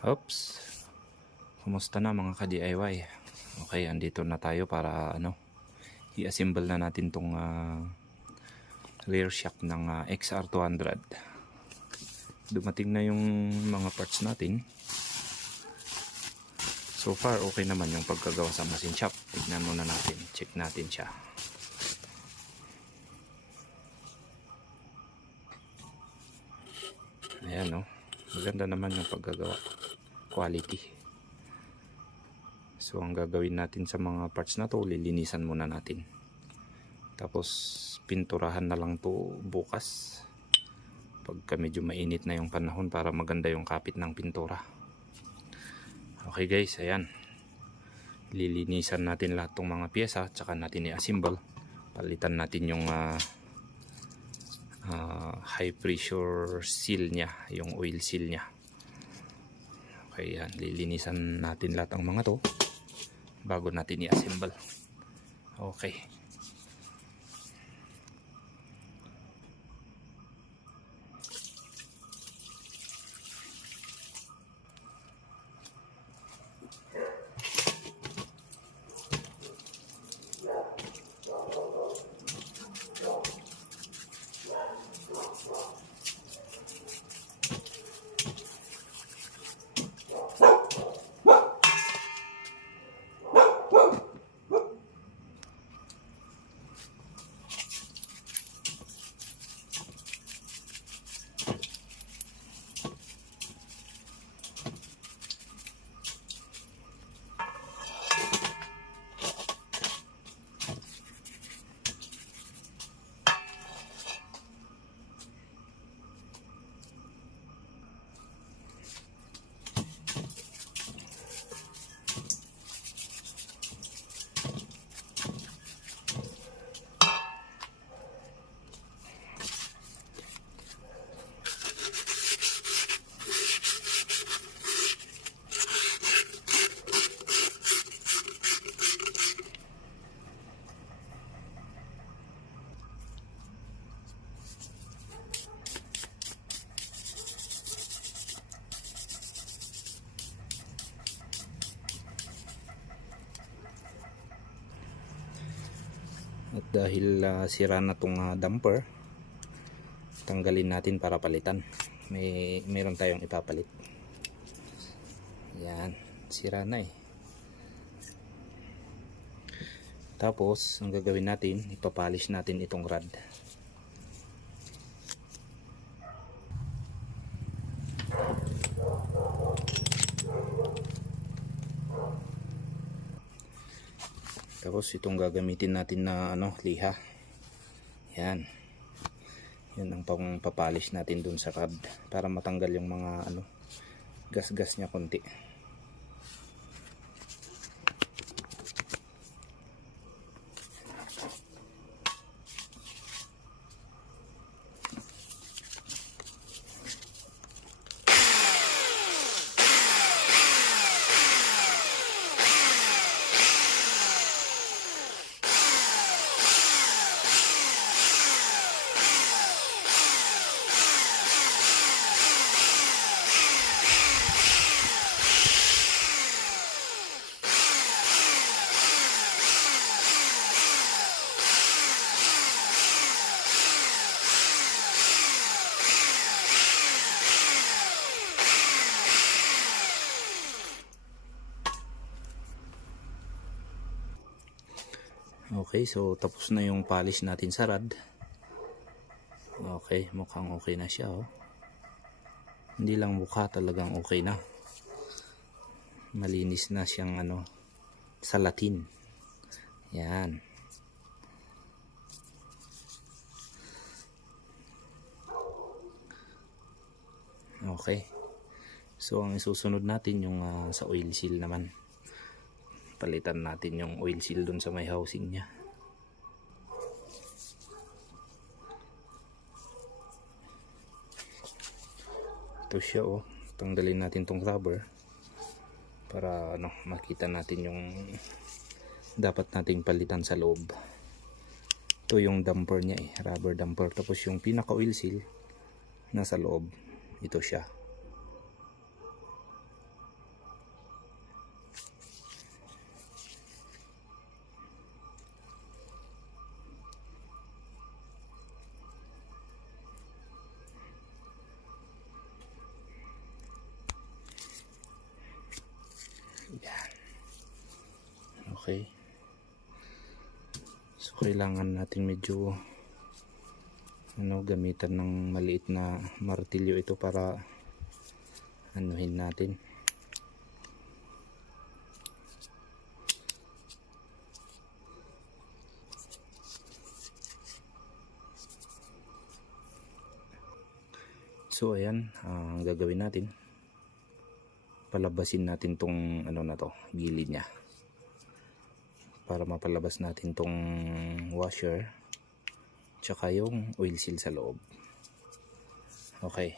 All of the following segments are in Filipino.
Oops. Kumusta na mga ka-DIY? Okay, andito na tayo para i-assemble na natin tong rear shock ng XR200. Dumating na yung mga parts natin. So far, okay naman yung pagkagawa sa machine shop. Tignan muna natin. Check natin siya. Ayan, no? Maganda naman yung pagkagawa. Quality. So ang gagawin natin sa mga parts na to, lilinisan muna natin. Tapos pinturahan na lang to bukas. Pagka medyo mainit na yung panahon para maganda yung kapit ng pintura. Okay guys, ayan. Lilinisan natin lahat ng mga pyesa, tsaka natin i-assemble. Palitan natin yung high pressure seal nya, yung oil seal nya. Okay, yan. Lilinisan natin lahat ng mga to bago natin i-assemble. Okay. At dahil sira na tong damper, tanggalin natin para palitan. Meron tayong ipapalit. Yan, sira na eh. Tapos ang gagawin natin, ipapolish natin itong rod. Tapos itong gagamitin natin na liha. Yan. Yan ang papapolish natin dun sa rod para matanggal yung mga gas-gas niya konti. Okay, so tapos na yung polish natin sa rod. Okay, mukhang okay na siya, oh. Hindi lang mukha, talagang okay na. Malinis na siyang salatin. Yan. Okay. So ang isusunod natin yung sa oil seal naman. Palitan natin yung oil seal dun sa may housing niya. Ito siya, oh. Tanggalin natin tong rubber para makita natin yung dapat nating palitan sa loob. Ito yung damper niya eh, rubber damper. Tapos yung pinaka oil seal nasa loob. Ito siya. Okay. So kailangan natin medyo gamitan ng maliit na martilyo ito para anuhin natin. So ayan, ang gagawin natin, palabasin natin tong na to, gilid niya, para mapalabas natin tong washer tsaka yung oil seal sa loob. Okay.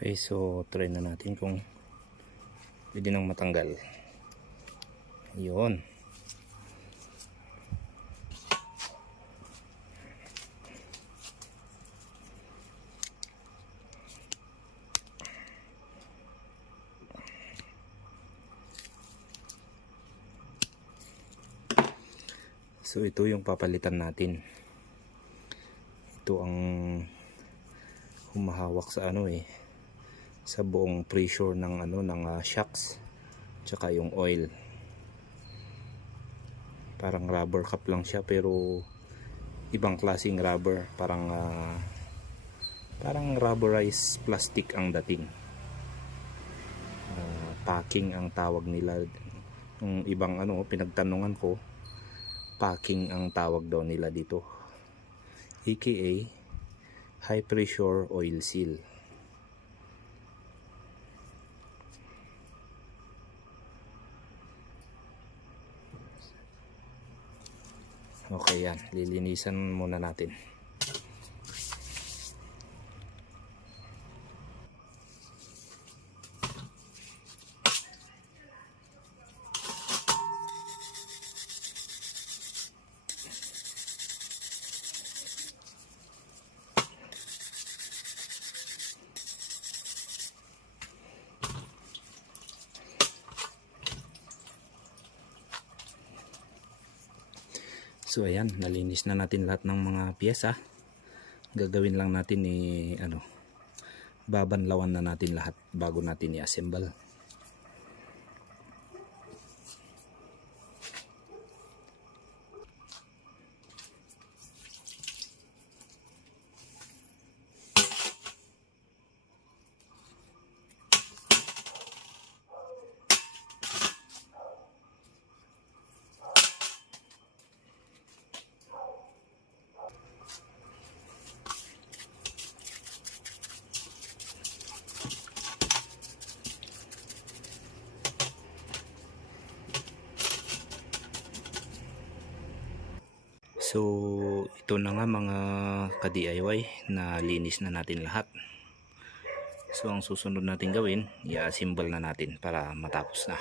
Okay, so try na natin kung pwede nang matanggal. Yun. So ito yung papalitan natin. Ito ang humahawak sa sa buong pressure ng shocks tsaka yung oil. Parang rubber cup lang siya pero ibang klaseng rubber, parang rubberized plastic ang dating. Packing ang tawag nila. Yung ibang pinagtanungan ko, packing ang tawag daw nila dito, aka high pressure oil seal. Okay, yan, lilinisan muna natin. So ayan, nalinis na natin lahat ng mga piyesa. Gagawin lang natin babanlawan na natin lahat bago natin i-assemble. So ito na nga mga ka-DIY, na linis na natin lahat. So ang susunod natin gawin, i-assemble na natin para matapos na.